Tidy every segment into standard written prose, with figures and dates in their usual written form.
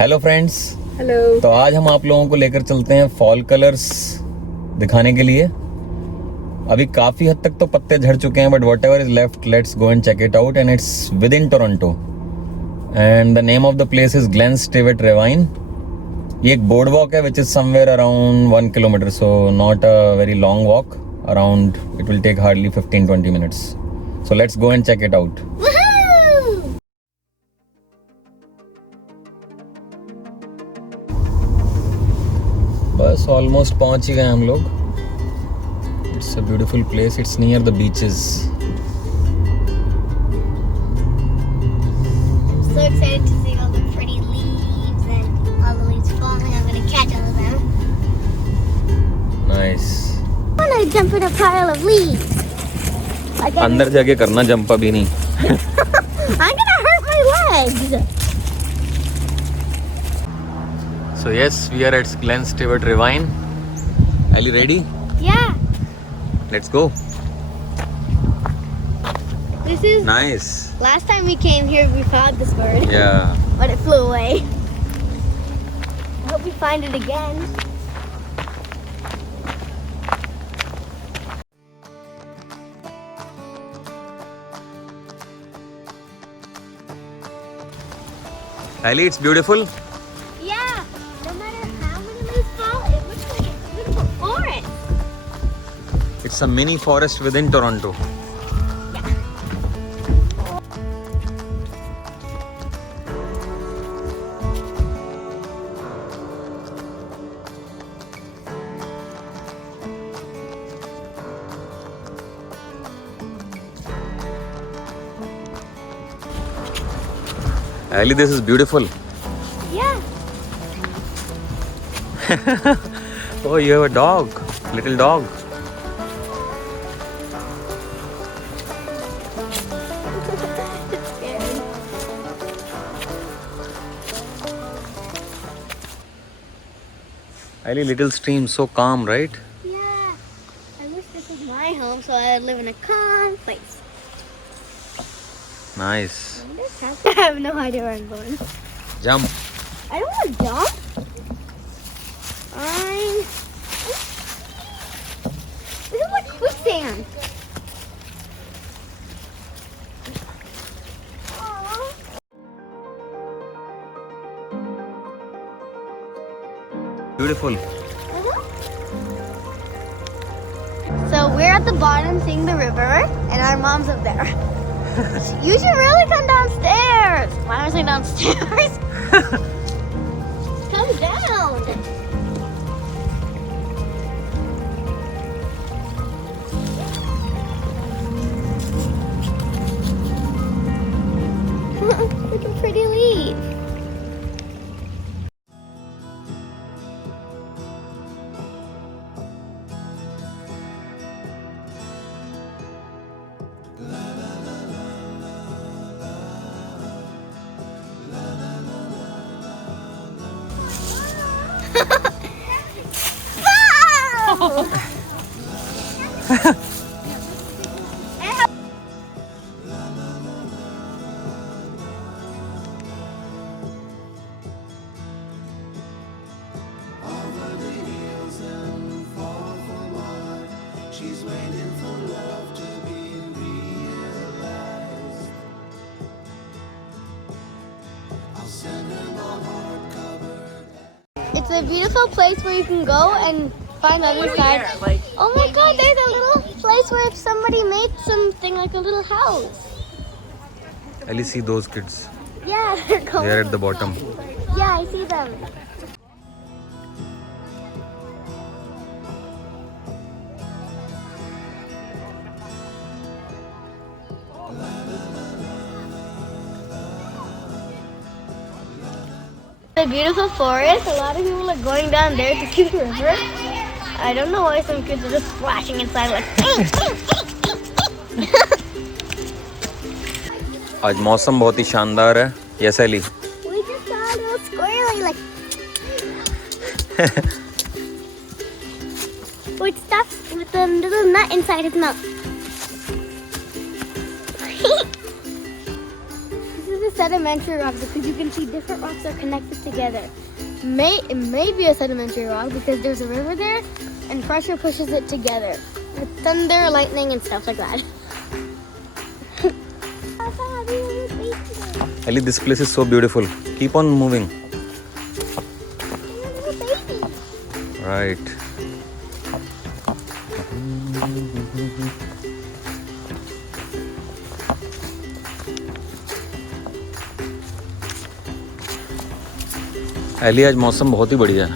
Hello friends. Hello. तो आज हम आप लोगों को लेकर चलते हैं फॉल कलर्स दिखाने के लिए। अभी काफी हद तक तो पत्ते झड़ चुके हैं, but whatever is left let's go and check it out. And it's within Toronto and the name of the place is Glen Stewart Ravine. ये एक बोर्ड वॉक है which is somewhere around 1 kilometre, so not a very long walk. Around it will take hardly 15-20 minutes, so let's go and check it out. बस almost पहुंच ही गए हम लोग। It's a beautiful place, it's near the beaches. So excited to see all the pretty leaves and all the leaves falling. I'm gonna catch all of them. Nice. I wanna jump in a pile of leaves. अंदर जाके करना jump अभी नहीं। I'm gonna hurt my legs. So yes, we are at Glen Stewart Ravine. Are you ready? Yeah. Let's go. This is Nice. last time we came here. We found this bird, Yeah. but it flew away. I hope we find it again. Ali, it's beautiful. Yeah. No matter how many leaves fall, it looks like a beautiful forest. It's a mini forest within Toronto. Ali, this is beautiful. Yeah. Oh, you have a dog, little dog. It's scary. Ali, little stream, so calm, right? Yeah. I wish this was my home so I'd live in a calm place. Nice. I have no idea where I'm going. Jump. I don't want to jump. This is like quicksand. Aw. Beautiful. So we're at the bottom seeing the river, and our mom's up there. You should really come downstairs. Why am I saying downstairs? Come down. Look at pretty leaf. It's a beautiful place where you can go and find the other side. Oh my God, there's a little place where if somebody made something like a little house. Ali, see those kids. Yeah, they're going. They are at the bottom. Yeah, I see them. The beautiful forest. A lot of people are going down there to see the river. I don't know why some kids are just splashing inside like. आज मौसम बहुत ही शानदार है। Yes, Ali. We just saw a little squirrely like. With stuff with a little nut inside his mouth. This is the sedimentary rock because you can see different rocks are connected together. It may be a sedimentary rock because there's a river there and pressure pushes it together. With thunder, lightning, and stuff like that. Ellie, this place is so beautiful. Keep on moving. Right. Ellie, आज मौसम बहुत ही बढ़िया है.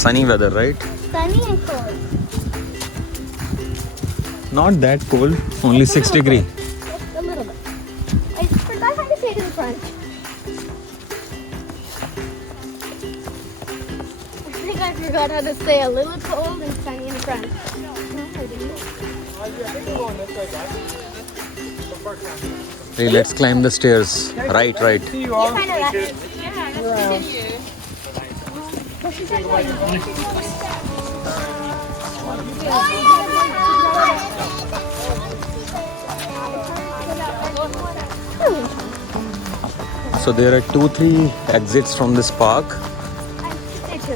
Sunny weather, right? Sunny and cold. Not that cold. Only 6 degrees. Just a little bit. I forgot how to say it in French. I think I forgot how to say a little cold and sunny in French. No, I didn't. Hey, let's climb the stairs. Right, right. You kind of that. So there are 2-3 exits from this park.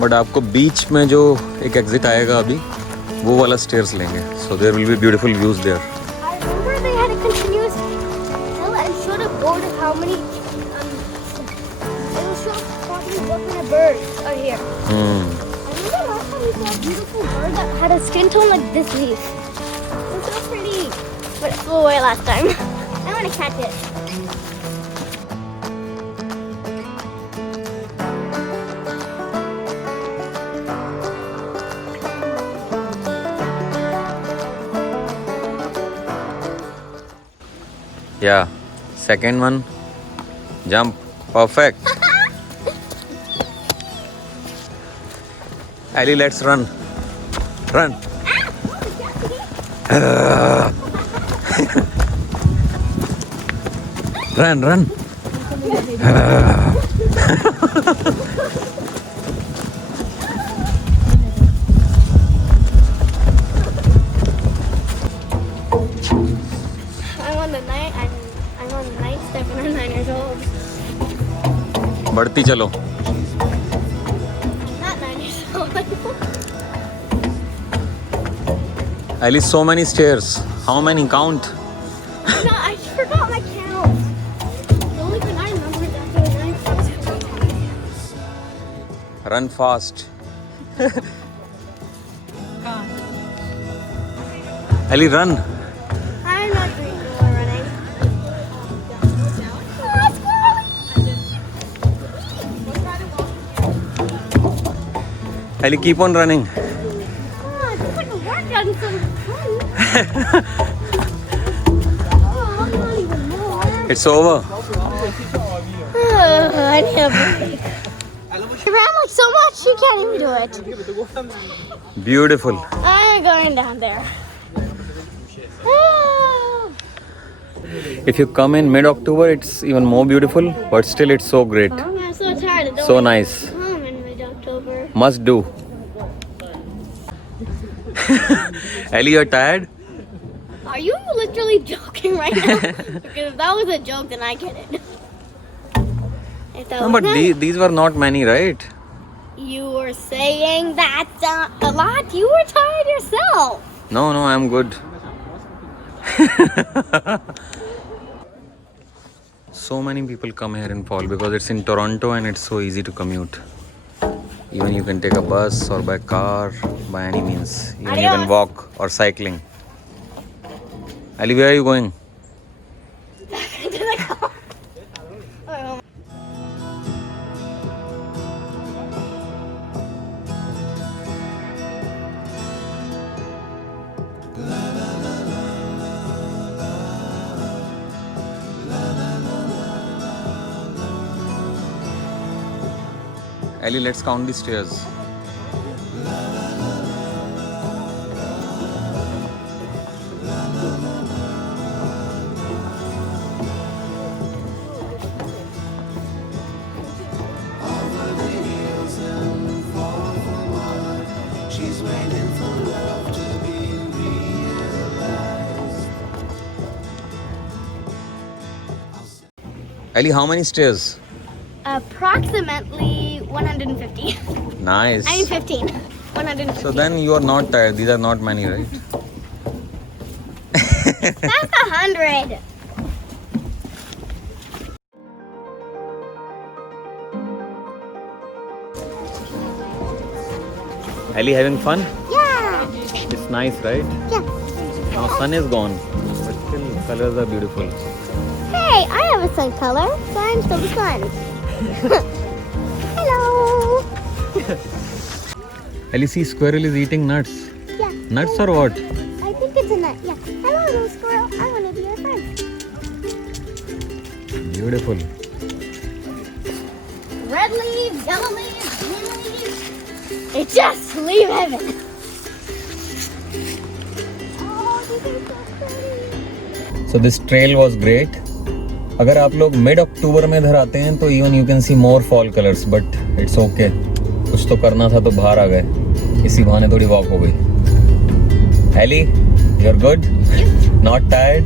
But आपको बीच में जो एक exit आएगा अभी, वो वाला stairs लेंगे. So there will be beautiful views there. I remember they had a continuous hill and showed a board of how many. It will show what kind of birds are here. I remember last time we saw a beautiful bird that had a skin tone like this leaf. It was so pretty, but it flew away last time. I want to catch it. Yeah. Second one. Jump. Perfect. Ellie, let's run. Run. Run, run. I'm on the ninth step and I'm 9 years old. बढ़ती चलो. Not 9 years old. Ellie, so many stairs. How many? Count. No, I forgot my count. The only thing I remember is after the 9th step. Run fast. Ellie, run. I'm not doing more running. Ellie, keep on running. Oh, it's like a workout and some fun. Oh, I'm not even more. It's over. I need a break. I ran like so much, you can't even do it. Beautiful. I'm going down there. Oh. If you come in mid-October, it's even more beautiful, but still it's so great. I'm so tired. I don't So want nice. to come in mid-October. Must do. Ellie, you're tired? Are you literally joking right now? Because if that was a joke, then I get it. If that No, was but not, these were not many, right? you were saying that's a lot. You were tired yourself. No, I'm good. So many people come here in fall because it's in Toronto and it's so easy to commute. Even you can take a bus or by car, by any means. Even you can Adios. walk or cycling. Ali, where are you going? To the car. Oh, Ali, let's count the stairs. Ellie, how many stairs? Approximately 150. Nice. I mean 15. 150. So then you are not tired. These are not many, right? That's 100. Ellie, having fun? Yeah. It's nice, right? Yeah. Now sun is gone, but still colors are beautiful. Hey, I have a sun color, so I'm still the sun. Hello. Ellie, see, squirrel is eating nuts. Yeah. Nuts or what? I think it's a nut. Yeah. Hello, little squirrel. I want to be your friend. Beautiful. Red leaves, yellow leaves, green leaves. It's just leaf heaven. Oh, these are so pretty. So this trail was great. अगर आप लोग mid अक्टूबर में इधर आते हैं तो even you can see more fall colours, but it's okay. कुछ तो करना था तो बाहर आ गए, इसी बहाने थोड़ी वॉक हो गई. Ellie, you are good? Not tired?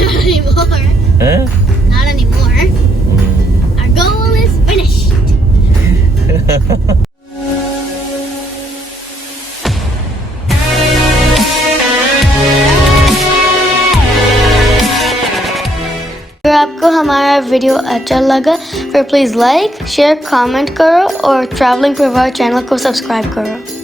Not anymore. हैं? Not anymore. Our goal is finished. अगर आपको हमारा वीडियो अच्छा लगा फिर प्लीज़ लाइक शेयर कमेंट करो और ट्रैवलिंग परिवार चैनल को सब्सक्राइब करो.